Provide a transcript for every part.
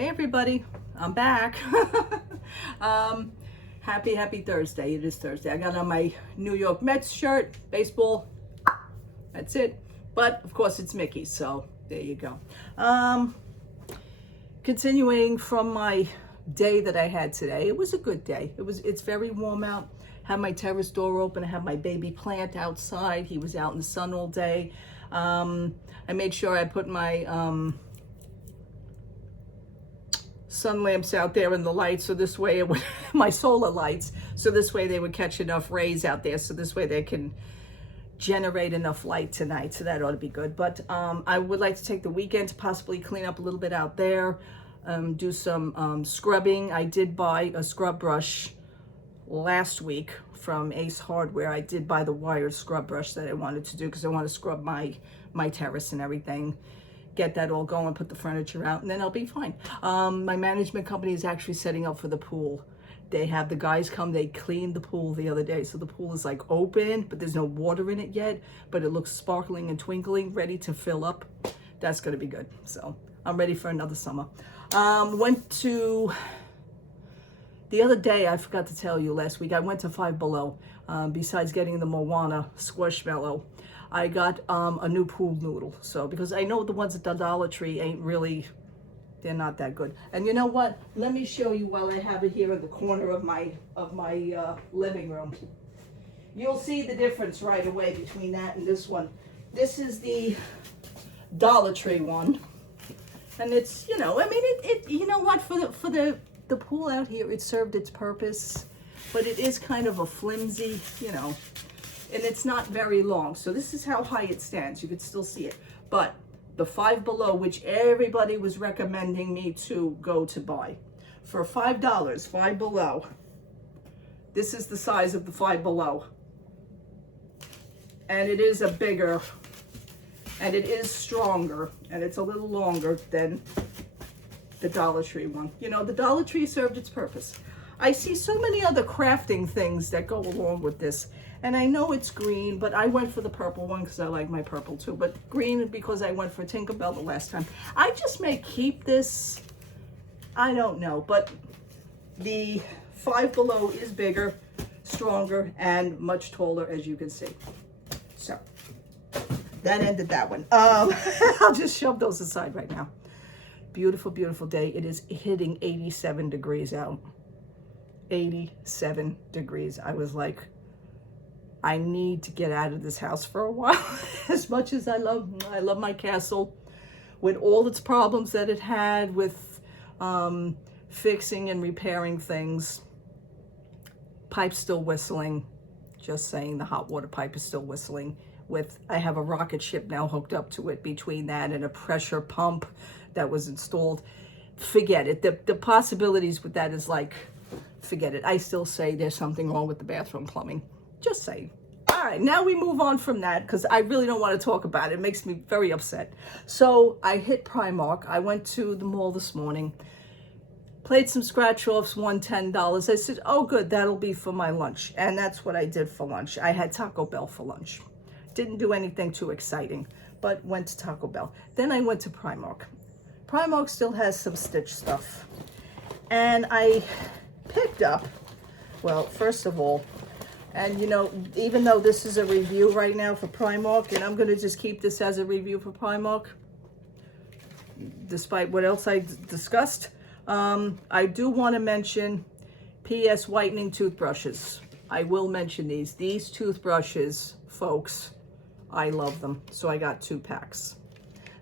Hey everybody, I'm back. Happy Thursday. It is Thursday. I got on my New York Mets shirt, baseball. That's it. But of course it's Mickey, so there you go. Continuing from my day that I had today, it was a good day. It's very warm out. Had my terrace door open. I had my baby plant outside. He was out in the sun all day. I made sure I put my sun lamps out there in the lights, so this way it would, my solar lights, so this way they would catch enough rays out there, so this way they can generate enough light tonight, so that ought to be good. But I would like to take the weekend to possibly clean up a little bit out there, do some scrubbing. I did buy a scrub brush last week from Ace Hardware. I did buy the wired scrub brush that I wanted to do because I want to scrub my terrace and everything, get that all going, put the furniture out, and then I'll be fine. My management company is actually setting up for the pool. They have the guys come, they cleaned the pool the other day, so the pool is like open, but there's no water in it yet, but it looks sparkling and twinkling, ready to fill up. That's gonna be good. So I'm ready for another summer. Went to, the other day, I forgot to tell you last week, I went to Five Below. Besides getting the Moana Squishmallow, I got a new pool noodle. So, because I know the ones at the Dollar Tree ain't really, they're not that good. And you know what? Let me show you while I have it here in the corner of my living room. You'll see the difference right away between that and this one. This is the Dollar Tree one. And it's, you know, I mean, you know what, for the pool out here, it served its purpose, but it is kind of a flimsy, you know, and it's not very long. So this is how high it stands. You could still see it. But the Five Below, which everybody was recommending me to go to buy, for $5, Five Below. This is the size of the Five Below. And it is a bigger, and it is stronger, and it's a little longer than the Dollar Tree one. You know, the Dollar Tree served its purpose. I see so many other crafting things that go along with this. And I know it's green, but I went for the purple one because I like my purple too. But green because I went for Tinkerbell the last time. I just may keep this. I don't know. But the Five Below is bigger, stronger, and much taller, as you can see. So that ended that one. I'll just shove those aside right now. Beautiful, beautiful day. It is hitting 87 degrees out. 87 degrees. I was like, I need to get out of this house for a while. As much as I love my castle, with all its problems that it had with fixing and repairing things. Pipe's still whistling. Just saying, the hot water pipe is still whistling. I have a rocket ship now hooked up to it, between that and a pressure pump that was installed. Forget it. The possibilities with that is like, forget it. I still say there's something wrong with the bathroom plumbing. Just saying. All right, now we move on from that because I really don't want to talk about it. It makes me very upset. So I hit Primark. I went to the mall this morning, played some scratch-offs, won $10. I said, oh, good, that'll be for my lunch. And that's what I did for lunch. I had Taco Bell for lunch. Didn't do anything too exciting, but went to Taco Bell. Then I went to Primark. Primark still has some Stitch stuff. And I picked up, well, first of all, and you know, even though this is a review right now for Primark, and I'm going to just keep this as a review for Primark, despite what else I discussed, I do want to mention PS whitening toothbrushes. I will mention these. These toothbrushes, folks, I love them. So I got 2 packs.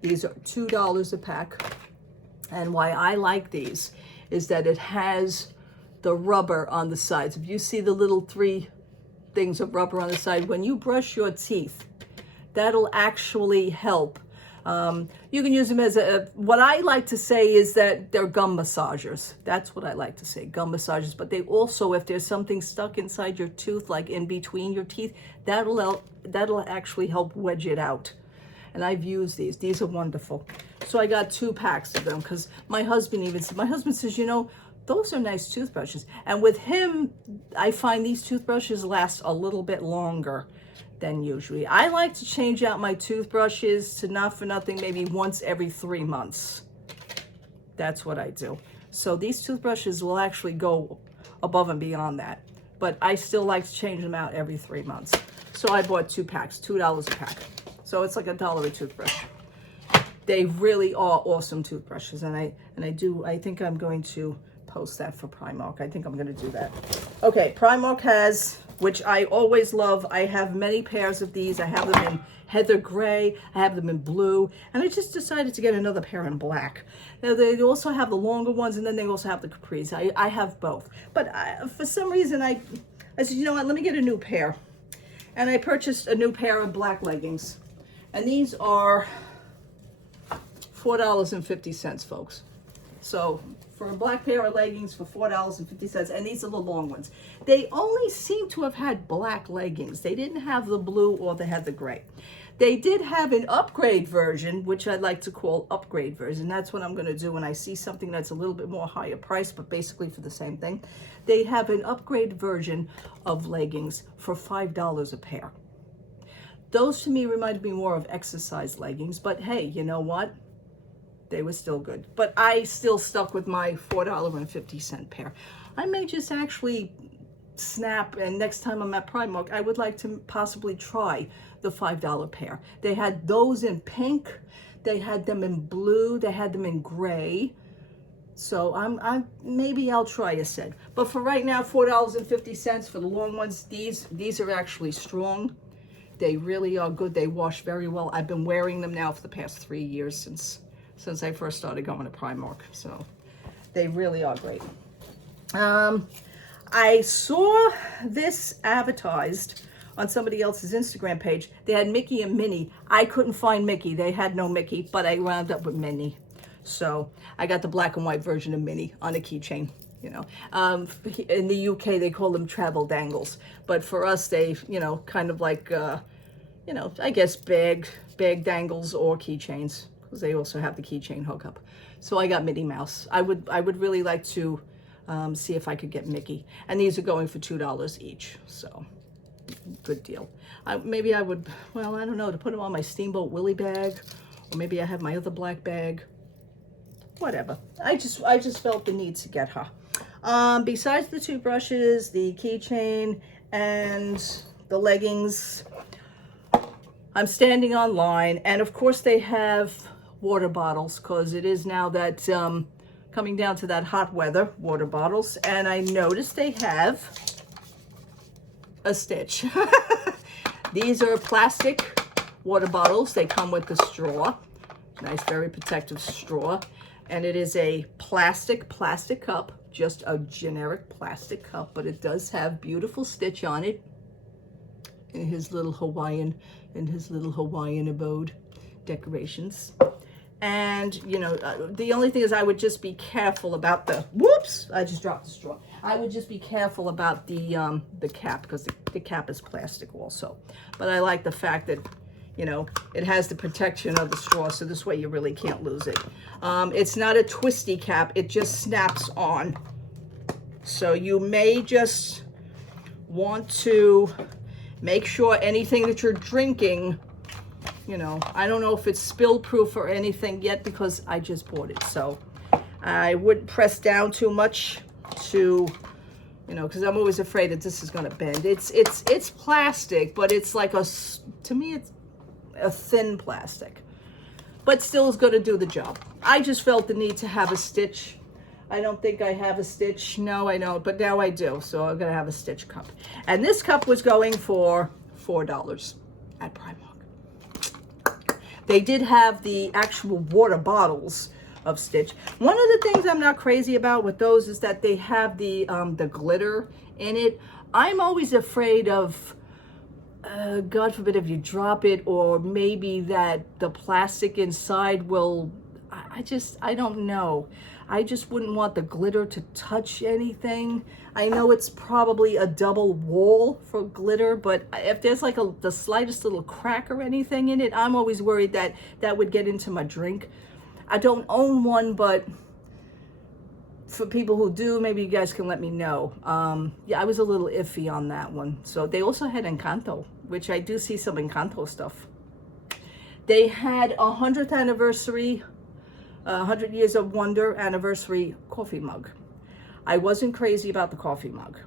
These are $2 a pack. And why I like these is that it has the rubber on the sides. If you see the little 3 things of rubber on the side, when you brush your teeth, that'll actually help. You can use them as what I like to say is that they're gum massagers. That's what I like to say, gum massagers. But they also, if there's something stuck inside your tooth, like in between your teeth, that'll actually help wedge it out. And I've used these. These are wonderful. So I got 2 packs of them because my husband says, you know, those are nice toothbrushes. And with him, I find these toothbrushes last a little bit longer than usually. I like to change out my toothbrushes to, not for nothing, maybe once every 3 months. That's what I do. So these toothbrushes will actually go above and beyond that. But I still like to change them out every 3 months. So I bought 2 packs, $2 a pack. So it's like $1 a toothbrush. They really are awesome toothbrushes, and I think I'm going to post that for Primark. I think I'm going to do that. Okay, Primark has, which I always love, I have many pairs of these. I have them in heather gray, I have them in blue, and I just decided to get another pair in black. Now, they also have the longer ones, and then they also have the capris. I have both. But for some reason, I said, you know what, let me get a new pair. And I purchased a new pair of black leggings. And these are $4.50, folks. So for a black pair of leggings for $4.50, and these are the long ones. They only seem to have had black leggings. They didn't have the blue or they had the gray. They did have an upgrade version, which I like to call upgrade version. That's what I'm going to do when I see something that's a little bit more higher price, but basically for the same thing. They have an upgrade version of leggings for $5 a pair. Those to me reminded me more of exercise leggings, but hey, you know what? They were still good. But I still stuck with my $4.50 pair. I may just actually snap, and next time I'm at Primark, I would like to possibly try the $5 pair. They had those in pink, they had them in blue, they had them in gray. So I'm maybe I'll try a set. But for right now, $4.50 for the long ones. These are actually strong. They really are good. They wash very well. I've been wearing them now for the past 3 years since I first started going to Primark. So they really are great. I saw this advertised on somebody else's Instagram page. They had Mickey and Minnie. I couldn't find Mickey. They had no Mickey, but I wound up with Minnie. So I got the black and white version of Minnie on a keychain. You know, in the UK they call them travel dangles, but for us they, you know, kind of like, you know, I guess bag dangles or keychains, because they also have the keychain hookup. So I got Minnie Mouse. I would really like to see if I could get Mickey, and these are going for $2 each. So good deal. Maybe I would, well, I don't know, to put them on my Steamboat Willie bag, or maybe I have my other black bag. Whatever. I just felt the need to get her. Besides the toothbrushes, the keychain, and the leggings, I'm standing online, and of course they have water bottles, because it is now that coming down to that hot weather, water bottles, and I noticed they have a Stitch. These are plastic water bottles. They come with the straw, nice, very protective straw, and it is a plastic cup, just a generic plastic cup, but it does have beautiful Stitch on it in his little Hawaiian abode decorations. And you know, the only thing is I would just be careful about the, whoops, I just dropped the straw. I would just be careful about the cap, because the cap is plastic also. But I like the fact that, you know, it has the protection of the straw, so this way you really can't lose it. It's not a twisty cap, it just snaps on. So you may just want to make sure anything that you're drinking, you know, I don't know if it's spill proof or anything yet, because I just bought it. So I wouldn't press down too much to, you know, because I'm always afraid that this is going to bend. It's plastic, but it's like to me, it's a thin plastic, but still is going to do the job. I just felt the need to have a Stitch. I don't think I have a Stitch. No, I don't, but now I do. So I'm going to have a Stitch cup. And this cup was going for $4 at Primark. They did have the actual water bottles of Stitch. One of the things I'm not crazy about with those is that they have the glitter in it. I'm always afraid of, God forbid, if you drop it, or maybe that the plastic inside will, I don't know. I just wouldn't want the glitter to touch anything. I know it's probably a double wall for glitter, but if there's like the slightest little crack or anything in it, I'm always worried that that would get into my drink. I don't own one, but for people who do, maybe you guys can let me know. Yeah, I was a little iffy on that one. So they also had Encanto, which I do see some Encanto stuff. They had a 100th anniversary 100 Years of Wonder Anniversary Coffee Mug. I wasn't crazy about the coffee mug.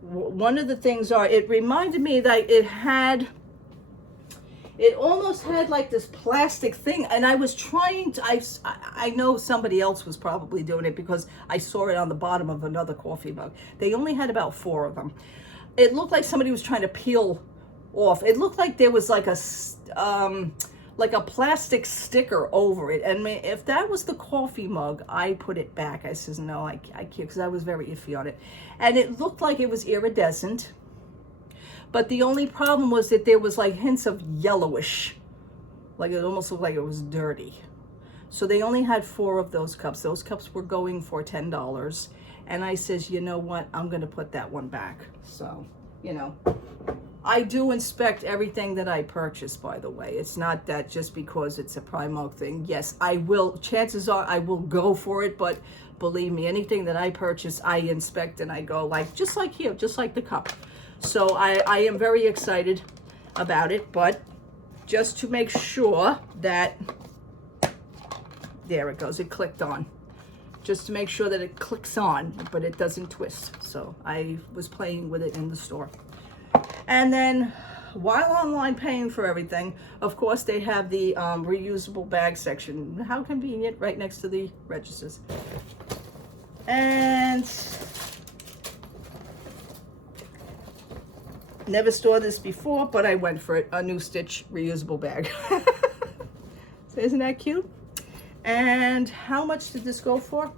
One of the things it reminded me that it almost had like this plastic thing, and I was trying to, I know somebody else was probably doing it because I saw it on the bottom of another coffee mug. They only had about 4 of them. It looked like somebody was trying to peel off. It looked like there was like a plastic sticker over it. And if that was the coffee mug, I put it back. I says, no, I can't, because I was very iffy on it. And it looked like it was iridescent. But the only problem was that there was like hints of yellowish. Like it almost looked like it was dirty. So they only had 4 of those cups. Those cups were going for $10. And I says, you know what? I'm going to put that one back. So, you know, I do inspect everything that I purchase, by the way. It's not that just because it's a Primark thing. Yes, I will. Chances are I will go for it. But believe me, anything that I purchase, I inspect and I go like, just like here, just like the cup. So I am very excited about it, but just to make sure that, there it goes, it clicked on. Just to make sure that it clicks on, but it doesn't twist. So I was playing with it in the store. And then while online paying for everything, of course, they have the reusable bag section. How convenient, right next to the registers. And never stored this before, but I went for it. A New Stitch reusable bag. So isn't that cute? And how much did this go for?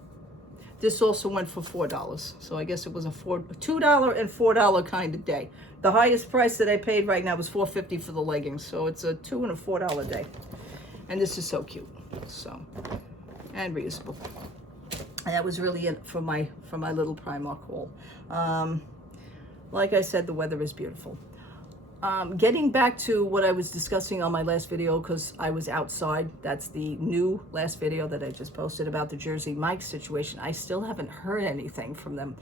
This also went for $4. So I guess it was a $2 and $4 kind of day. The highest price that I paid right now was $4.50 for the leggings. So it's a $2 and a $4 day. And this is so cute. So, and reusable. And that was really it for my little Primark haul. Like I said, the weather is beautiful. Getting back to what I was discussing on my last video, because I was outside. That's the new last video that I just posted about the Jersey Mike situation. I still haven't heard anything from them.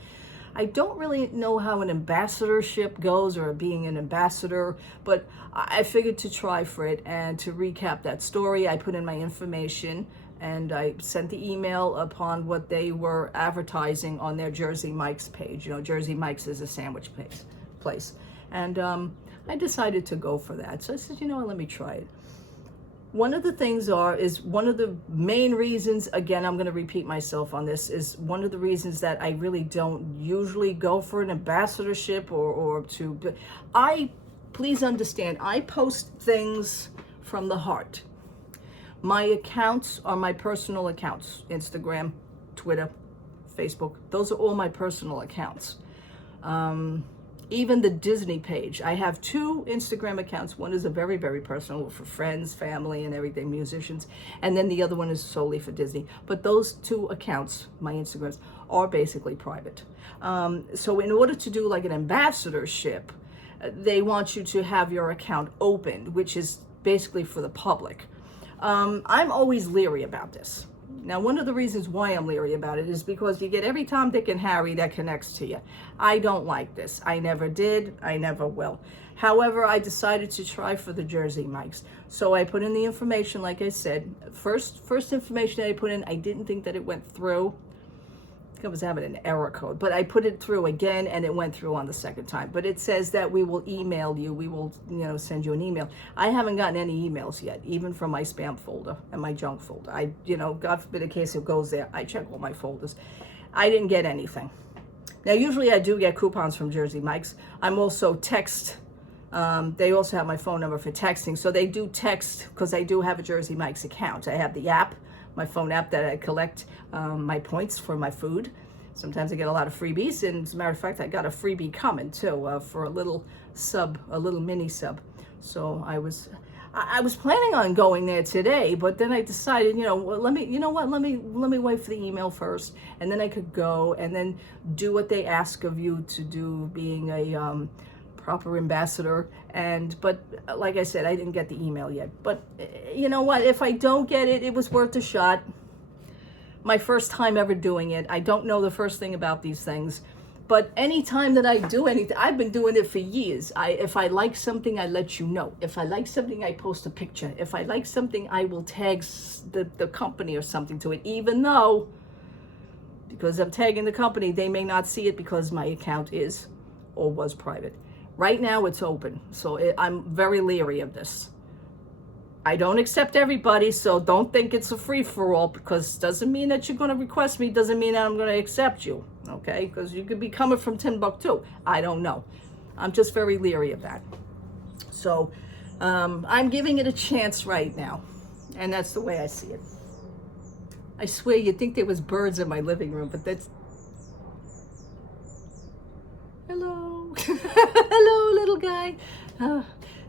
I don't really know how an ambassadorship goes, or being an ambassador, but I figured to try for it. And to recap that story, I put in my information and I sent the email upon what they were advertising on their Jersey Mike's page. You know, Jersey Mike's is a sandwich place. And I decided to go for that. So I said, you know what, let me try it. One of the things is one of the main reasons, again, I'm going to repeat myself on this, is one of the reasons that I really don't usually go for an ambassadorship or to, please understand, I post things from the heart. My accounts are my personal accounts. Instagram, Twitter, Facebook. Those are all my personal accounts. Even the Disney page. I have 2 Instagram accounts. One is a very, very personal for friends, family, and everything, musicians. And then the other one is solely for Disney. But those 2 accounts, my Instagrams, are basically private. So in order to do like an ambassadorship, they want you to have your account opened, which is basically for the public. I'm always leery about this. Now, one of the reasons why I'm leery about it is because you get every Tom, Dick, and Harry that connects to you. I don't like this. I never did. I never will. However, I decided to try for the Jersey Mikes. So I put in the information, like I said. First information that I put in, I didn't think that it went through. I was having an error code, but I put it through again and it went through on the second time. But it says that we will email you. We will, send you an email. I haven't gotten any emails yet, even from my spam folder and my junk folder. God forbid in case it goes there, I check all my folders. I didn't get anything. Now, usually I do get coupons from Jersey Mike's. I'm also text. They also have my phone number for texting. So they do text because I do have a Jersey Mike's account. I have the app, my phone app, that I collect my points for my food. Sometimes I get a lot of freebies, and as a matter of fact, I got a freebie coming too for a little mini sub. So I was planning on going there today, but then I decided, let me wait for the email first, and then I could go and then do what they ask of you to do, being a proper ambassador. But like I said, I didn't get the email yet. But you know what? If I don't get it, it was worth a shot. My first time ever doing it. I don't know the first thing about these things, But anytime that I do anything, I've been doing it for years. If I like something, I let you know. If I like something, I post a picture. If I like something, I will tag the company or something to it, even though, because I'm tagging the company, they may not see it because my account is or was private. Right now, it's open. So I'm very leery of this. I don't accept everybody, so don't think it's a free-for-all, because doesn't mean that you're going to request me, doesn't mean that I'm going to accept you, okay? Because you could be coming from Timbuktu. I don't know. I'm just very leery of that. So I'm giving it a chance right now, and that's the way I see it. I swear you'd think there was birds in my living room, but that's... Hello. Hello, little guy.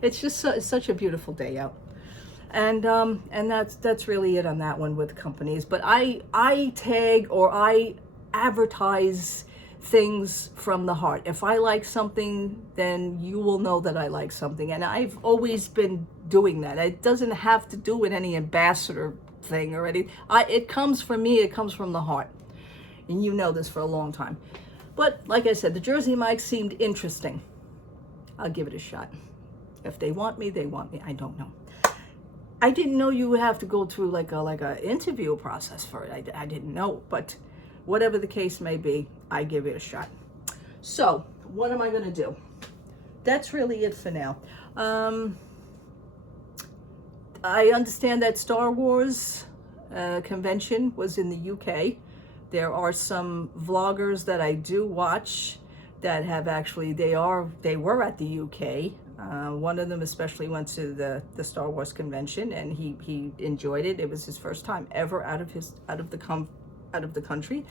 It's just such a beautiful day out. And that's really it on that one with companies. But I tag or I advertise things from the heart. If I like something, then you will know that I like something. And I've always been doing that. It doesn't have to do with any ambassador thing or anything. It comes from me. It comes from the heart. And you know this for a long time. But like I said, the Jersey Mike seemed interesting. I'll give it a shot. If they want me, they want me. I don't know. I didn't know you would have to go through like a interview process for it. I didn't know, but whatever the case may be, I give it a shot. So what am I going to do? That's really it for now. I understand that Star Wars convention was in the UK. There are some vloggers that I do watch that have actually, they were at the UK. One of them especially went to the Star Wars convention, and he enjoyed it. It was his first time ever out of the country,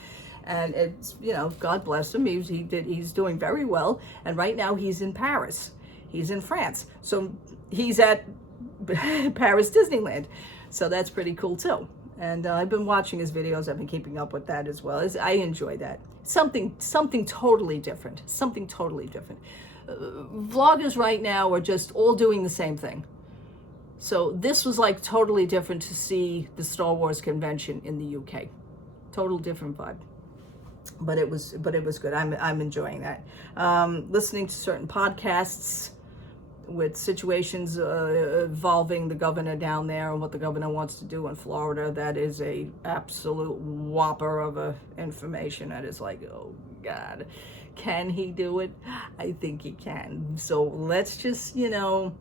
and it's, you know, God bless him. He's doing very well, and right now he's in Paris. He's in France, so he's at Paris Disneyland. So that's pretty cool too. And I've been watching his videos. I've been keeping up with that as well. I enjoy that. Something totally different. Something totally different. Vloggers right now are just all doing the same thing. So this was like totally different to see the Star Wars convention in the UK. Total different vibe. But it was good. I'm enjoying that. Listening to certain podcasts with situations involving the governor down there and what the governor wants to do in Florida. That is a absolute whopper of information. That is like, oh God. Can he do it? I think he can. So let's just, you know,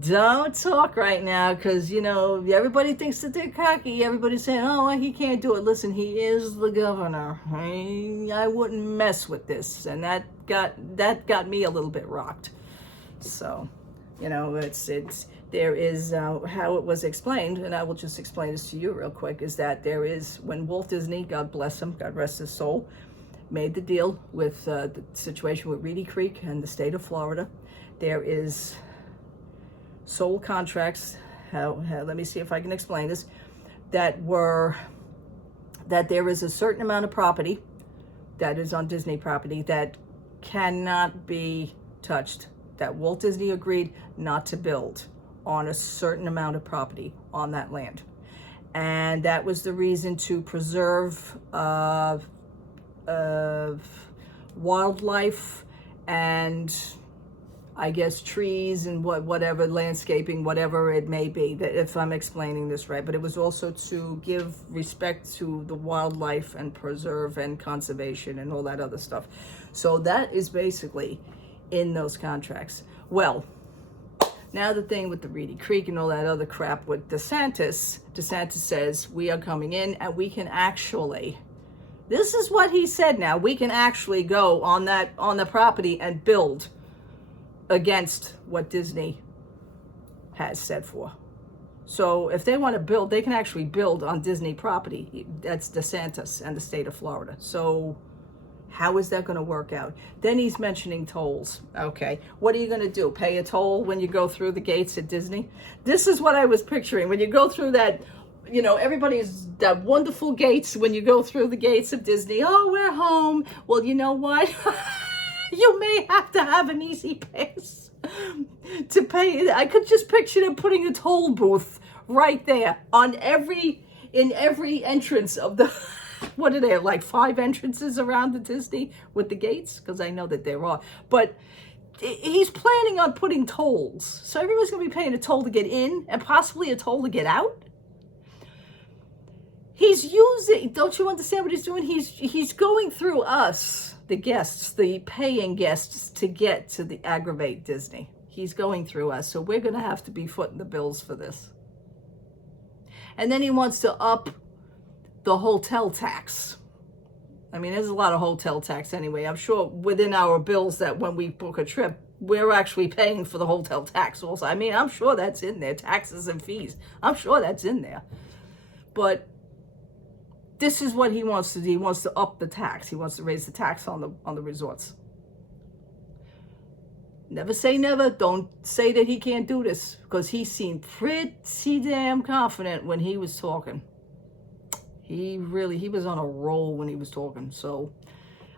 don't talk right now, because, you know, everybody thinks that they're cocky. Everybody's saying, oh, he can't do it. Listen, he is the governor. I wouldn't mess with this. And that got me a little bit rocked. So, you know, there is how it was explained, and I will just explain this to you real quick, is that there is, when Walt Disney, God bless him, God rest his soul, made the deal with the situation with Reedy Creek and the state of Florida, there is sold contracts, let me see if I can explain this, that there is a certain amount of property that is on Disney property that cannot be touched, that Walt Disney agreed not to build on a certain amount of property on that land. And that was the reason to preserve wildlife and I guess trees and whatever, landscaping, whatever it may be, if I'm explaining this right. But it was also to give respect to the wildlife and preserve and conservation and all that other stuff. So that is basically in those contracts. Well, now the thing with the Reedy Creek and all that other crap with DeSantis says we are coming in and we can actually, this is what he said now, we can actually go on the property and build against what Disney has said for. So if they want to build, they can actually build on Disney property. That's DeSantis and the state of Florida. So how is that going to work out? Then he's mentioning tolls. Okay, what are you going to do? Pay a toll when you go through the gates at Disney? This is what I was picturing. When you go through that, you know, everybody's that wonderful gates, when you go through the gates of Disney, oh, we're home. Well, you know what? You may have to have an easy pass to pay. I could just picture them putting a toll booth right there in every entrance of the What are there, like 5 entrances around the Disney with the gates? Because I know that there are. But he's planning on putting tolls. So everyone's going to be paying a toll to get in and possibly a toll to get out. He's using, don't you understand what he's doing? He's going through us, the guests, the paying guests, to get to the aggravate Disney. He's going through us. So we're going to have to be footing the bills for this. And then he wants to up the hotel tax. I mean, there's a lot of hotel tax anyway. I'm sure within our bills that when we book a trip, we're actually paying for the hotel tax also. I mean, I'm sure that's in there, taxes and fees. I'm sure that's in there. But this is what he wants to do. He wants to up the tax. He wants to raise the tax on the resorts. Never say never. Don't say that he can't do this, because he seemed pretty damn confident when he was talking. He was on a roll when he was talking. So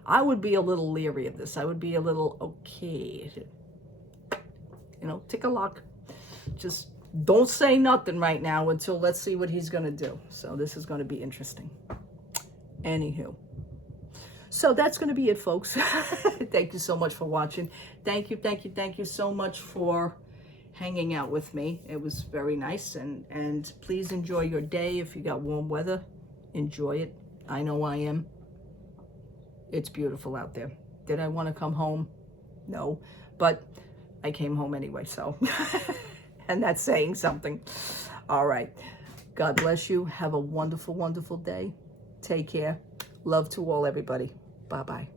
I would be a little leery of this. I would be a little, okay, take a look. Just don't say nothing right now until let's see what he's going to do. So this is going to be interesting. Anywho. So that's going to be it, folks. Thank you so much for watching. Thank you so much for hanging out with me. It was very nice. And please enjoy your day. If you got warm weather, enjoy it. I know I am. It's beautiful out there. Did I want to come home? No. But I came home anyway, so. And that's saying something. All right. God bless you. Have a wonderful, wonderful day. Take care. Love to all, everybody. Bye-bye.